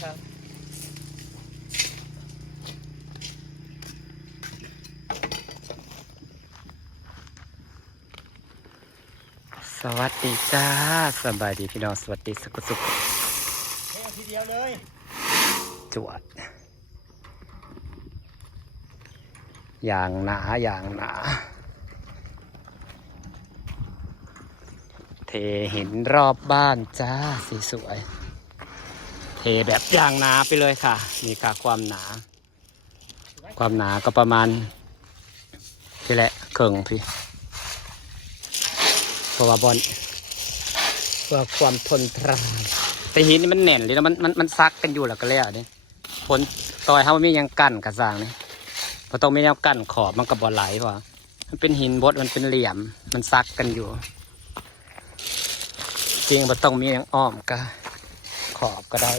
ครับสวัสดีจ้าสบายดีพี่น้องสวัสดีสุขสุขทีเดียวเลยจวดอย่างหนาอย่างหนาเทหินรอบบ้านจ้าสีสวยเทแบบอย่างหนาไปเลยค่ะนี่ค่ะความหนาก็ประมาณพี่แหละเข่งพี่เพราะว่าบอลเพื่อความทนทานแต่หินนี่มันแน่นเลยนะมันซักกันอยู่แล้วก็แล้วนี่ผลต่อยเขาไม่ยังกั้นกระซังนี่พอต้องไม่แนวกั้นขอบมันกับบอลไหลเพราะมันเป็นหินบดมันเป็นเหลี่ยมมันซักกันอยู่จริงพอต้องมียังอ้อมก็ขอบก็ได้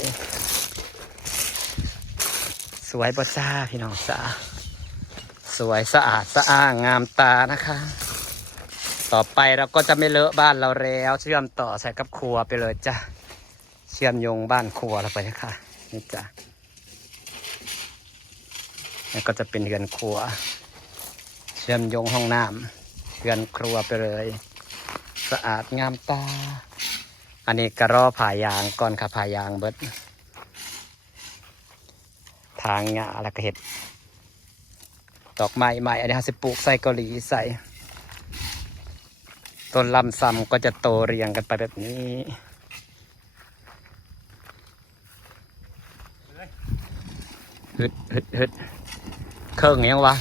สวยบ่จ้าพี่น้องจ้าสวยสะอาดสะอ้างงามตานะคะต่อไปเราก็จะไม่เลอะบ้านเราแล้วเชื่อมต่อใส่กับครัวไปเลยจ้ะเชื่อมโยงบ้านครัวเราไปนะคะนี่จ้ะนี่ก็จะเป็นเรือนครัวเชื่อมโยงห้องน้ำเรือนครัวไปเลยสะอาดงามตาอันนี้กระรอผ่ายางก่อนค่ะผ่ายางเบิดทางหญ้าแล้วก็เห็ดดอกไม้ใหม่อันนี้สิปลูกใส่เกาหลีใส่ต้นลำซำก็จะโตเรียงกันไปแบบนี้ฮึดเครื่องยังวะ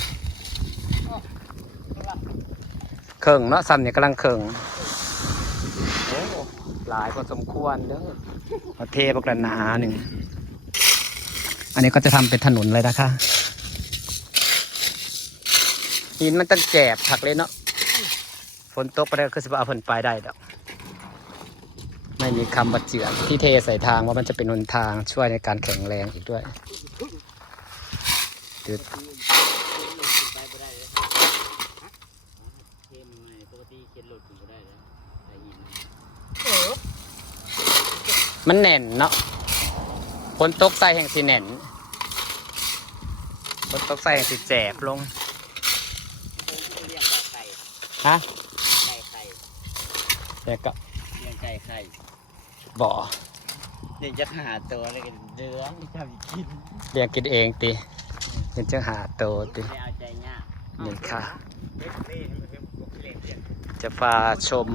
เครื่องเนาะซำเนี่ยกำลังเครื่องโอ้หลายพอสมควรเด้อเอาเทปกระหนาหนึ่งอันนี้ก็จะทำเป็นถนนเลยนะคะหินมันตั้งแจบผักเลยเนาะฝนตกไปแล้วคือสิบเอาฝนไปได้ดอกไม่มีคำว่าเจือที่เทใส่ทางว่ามันจะเป็นหนทางช่วยในการแข็งแรงอีกด้วยมันแน่นเนาะฝนตกใส่แห่งสีแน่นฝนตกใส่แห่งสีแจบลงฮะแต่ก็เลี้ยงไก่ไข่บ่อเลี้ยงจะหาตัวอะไรกันเดือดทำกินเลี้ยงกินเองติเป็นเจ้าหาโตติไม่เอาใจเงี้ยนี่ค่ะจะพาชม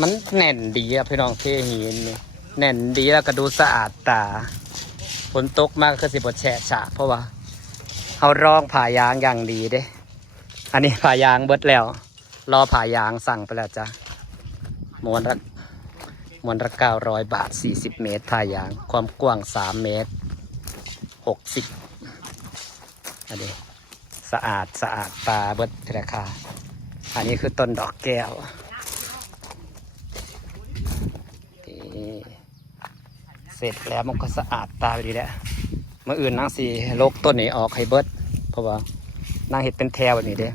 มันแน่นดีอะพี่น้องเทหินนี่แน่นดีแล้วก็ดูสะอาดตาฝนตกมากคือสิบแฉะฉะเพราะว่าเขารองผ่ายางอย่างดีเด้อันนี้ผ่ายางเบิดแล้วรอผ่ายางสั่งไปแล้วจ้ะม้วนละ900 บาท40 เมตรผ่ายางความกว้าง3 เมตร 60อันนี้สะอาดตาเบิดราคาอันนี้คือต้นดอกแก้วเสร็จแล้วมันก็สะอาดตาไปดีแล้วเมื่ออื่นนางสีโลกต้นนี้ออกให้เบิดเพราะว่านางเห็ดเป็นแถวแบบนี้เด้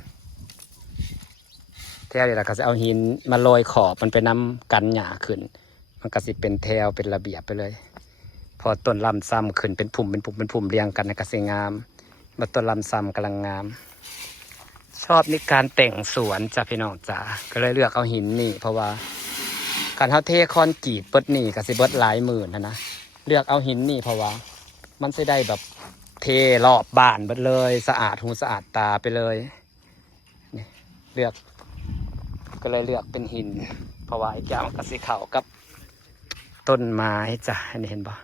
แถวนี่แหละก็จะเอาหินมาโรยขอบมันไปน้ำกันหญ้าขึ้นมันก็สิเป็นแถวเป็นระเบียบไปเลยพอต้นลำซ้ำขึ้นเป็นพุ่มเรียงกันก็สวยงามมาต้นลำซ้ำกำลังงามชอบในการแต่งสวนจ้ะพี่น้องจ้าก็เลยเลือกเอาหินนี่เพราะว่าการเขาเทคอนกรีตเบิดนี่ก็สิเบิดหลายหมื่นนะเลือกเอาหินนี่เพราะว่ามันจะได้แบบเทรอบบ้านเบิดเลยสะอาดหูสะอาดตาไปเลยนี่เลือกก็เลยเลือกเป็นหินเพราะว่าอีกอย่างก็สิเข้ากับต้นไม้จ้ะอันนี้เห็นปะ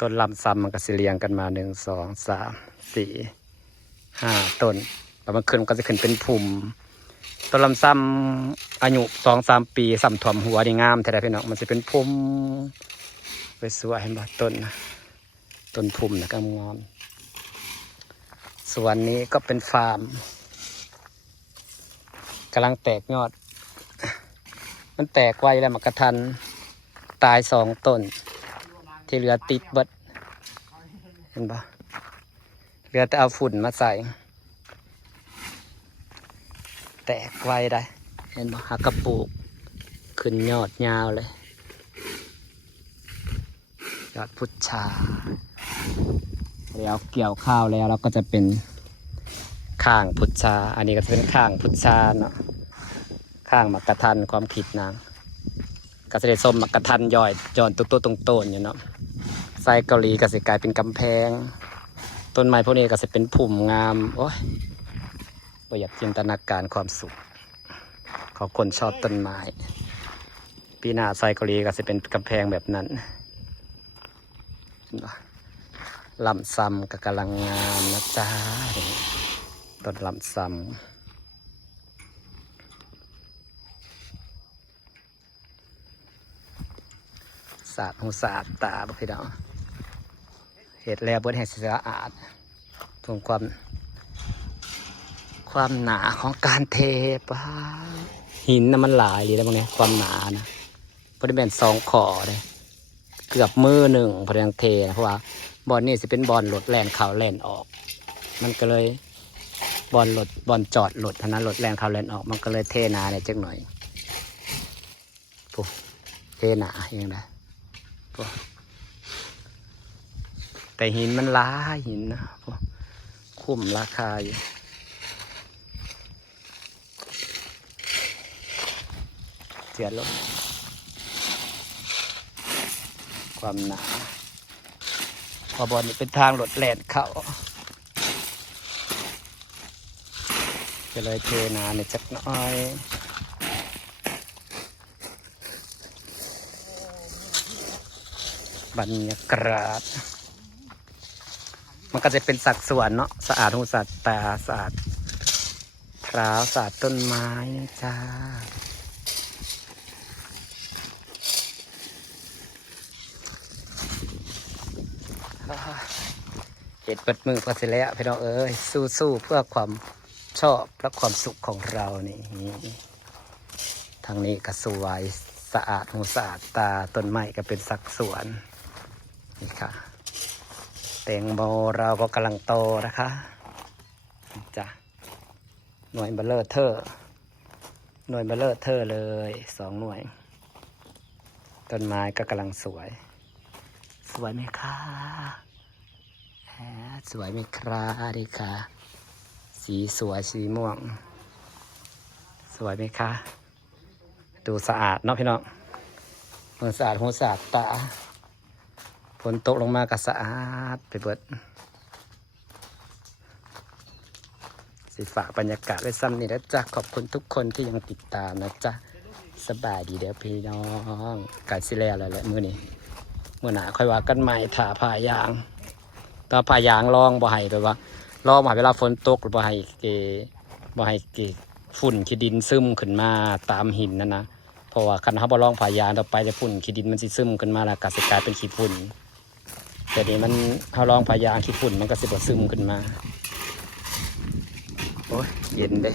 ต้นลำซำมันก็สิเรียงกันมา1 2 3 4 5 ต้นแล้วมันขึ้นก็จะขึ้นเป็นพุ่มต้นลำซ้ำอายุ2-3 ปีซ้ำถ่วมหัวดีงามแท้ๆพี่น้องมันจะเป็นพุ่มไปสวยเห็นบ่ต้นพุ่มนะก็งามส่วนนี้ก็เป็นฟาร์มกำลังแตกยอดมันแตกไวแล้วมันกระทันตาย2 ต้นที่เหลือติดเบิดเห็นบ่เหลือแต่เอาฝุ่นมาใส่ แตกไวได้เห็นบ่หักกระปุกขึ้นยอดยาวเลยยอดพุทราแล้วเกี่ยวข้าวแล้วเราก็จะเป็นข้างพุทราอันนี้ก็จะเป็นข้างพุทราเนาะข้างมักกะทันความคิดนางก็จะได้ส้มมักกะทันย่อยจอนตัวตรงโตนอยู่เนาะไซเกาหลีก็จะกลายเป็นกำแพงต้นไม้พวกนี้ก็จะเป็นผุ่มงามโอ้ยประหยัดจินตนาการความสุขของคนชอบต้นไม้ปีหน้าไซเกาหลีก็จะเป็นกำแพงแบบนั้นลำซำก็กำลังงามนะจ๊ะต้นลำซำสาดหูสาดตาบ่พี่น้องเห็ดแล้วเบิดให้สะอาดทวงความหนาของการเทปะหินน่ะมันหลายดีแล้วพวกนี้ความหนานะพอได้แบ่ง2 ขอเลยเกือบมือหนึ่งพอยังเทนะเพราะว่าบอลนี่จะเป็นบอลหลดแลนเข่าแลนออกมันก็เลยบอลหลดบอลจอดหลดเท่านั้นหลดแลนเข่าแลนออกมันก็เลยเทหนาเนี่ยจักหน่อยปุ๊บเทหนาอย่างไรปุ๊บแต่หินมันล้าหินนะปุ๊บคุ้มราคาอยู่เสียลงความหนาพอบอลนี่เป็นทางหลดแหลนเขาจะเลยเทนาเนี่ยจักน้อยบรรยากาศมันก็จะเป็นสัดส่วนเนาะสะอาดหูสะอาดตาสะอาดเท้าสะอาดต้นไม้นะจ้าเห็ดเปิดมือพอเสร็จแล้วพี่น้องเอ้ยสู้เพื่อความชอบและความสุขของเรานี่ทางนี้ก็สวยสะอาดหูสะอาดตาต้นไม้ก็เป็นสัดส่วนนี่ค่ะแตงโมเราก็กำลังโตนะคะจ้ะหน่วยเบลเลอร์เทอร์เลย2 หน่วยต้นไม้ก็กำลังสวยไหมคะสวยไหมครับดิค่ะสีสวยสีม่วงสวยไหมคะดูสะอาดเนาะพี่น้องมันสะอาดหูสะอาดตาฝนตกลงมาก็สะอาดไปเบิดสิฝากบรรยากาศไว้ซ้ำนี่นะจ๊ะขอบคุณทุกคนที่ยังติดตามนะจ๊ะสบายดีเด้อพี่น้องกัดสิแล้วอะไรแหละมื้อนี้มื้อหน้าค่อยว่ากันใหม่ถ่าผ้ายางตาผ้ายางลองบ่ให้แบบว่าลองมาเวลาฝนตกบ่ให้ฝุ่นขี้ดินซึมขึ้นมาตามหินนั่นนะเพราะว่าคันเฮาบ่ลองผ้ายางต่อไปจะฝุ่นขี้ดินมันสิซึมขึ้นมาแล้วก็สิกลายเป็นขี้ฝุ่นแต่นี่มันเฮาลองผ้ายางขี้ฝุ่นมันก็สิบ่ซึมขึ้นมาโอ้ยเย็นเด้